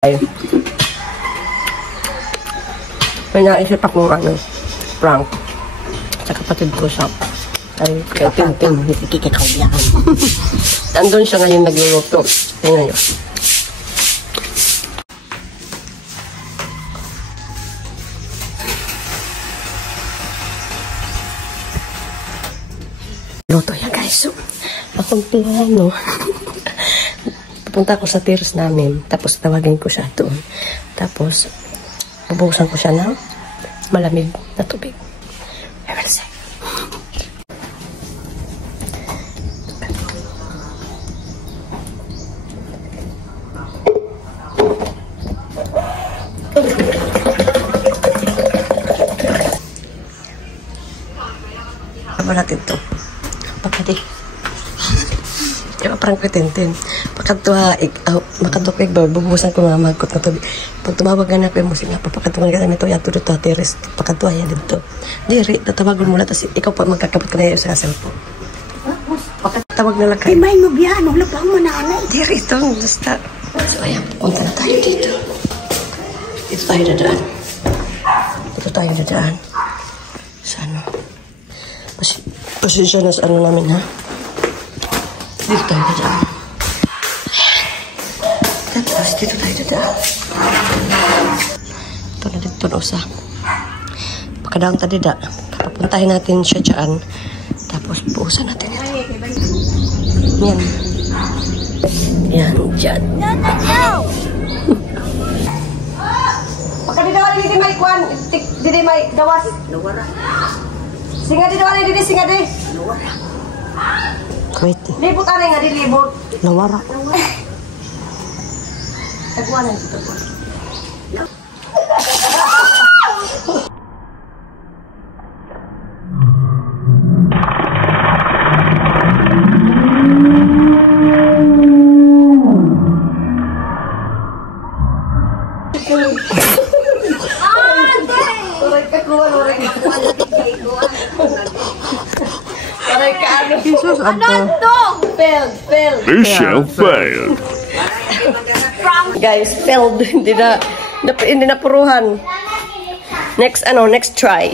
May naisip akong prank sa kapatid ko siya. Ay, kaya Tintin, kikikawyahan. Nandun siya ngayon nagluluto. Tingnan nyo. Luto yan guys. So, akong plano. Pupunta ako sa terrace namin. Tapos tawagin ko siya doon. Tapos, bubuhusan ko siya ng malamig na tubig. I will say. Apa natin ito? Pagkadi. Diba parang Tintin. Makatuwa ba? Bubuhusan ko mga magkot na tubig. Pag tumawag nga na ko yung musik nga, papakatuwa ka namin ito, yato dito, teres, pakatuwa yan dito. Diri, tatawagan mo na, tapos ikaw pa magkakabot ka na yun sa cellphone. Pakatawag na lang kayo. Ay, may mabiyaan, wala pa ang mananay. Diri, ito, basta. So, ayan, punta na tayo dito. Dito tayo dadaan. Dito tayo dadaan. Sa ano? Pasensya na sa ano namin, ha? Dito tayo dadaan. Tapos dito tayo dadaan. Ito na dito na usa. Pagkadaang tadi da. Papuntahin natin siya dyan. Tapos buusan natin ito. Yan. Yan, dyan. Pagka di dawan, hindi may kwan. Hindi may dawas. Nawara. Singa di dawan, hindi singa di. Nawara. Wait. Libot anay nga di libot. Nawara. Tagwanan dito po. Mission failed. Guys, failed. Hindi na puruhan. Next try.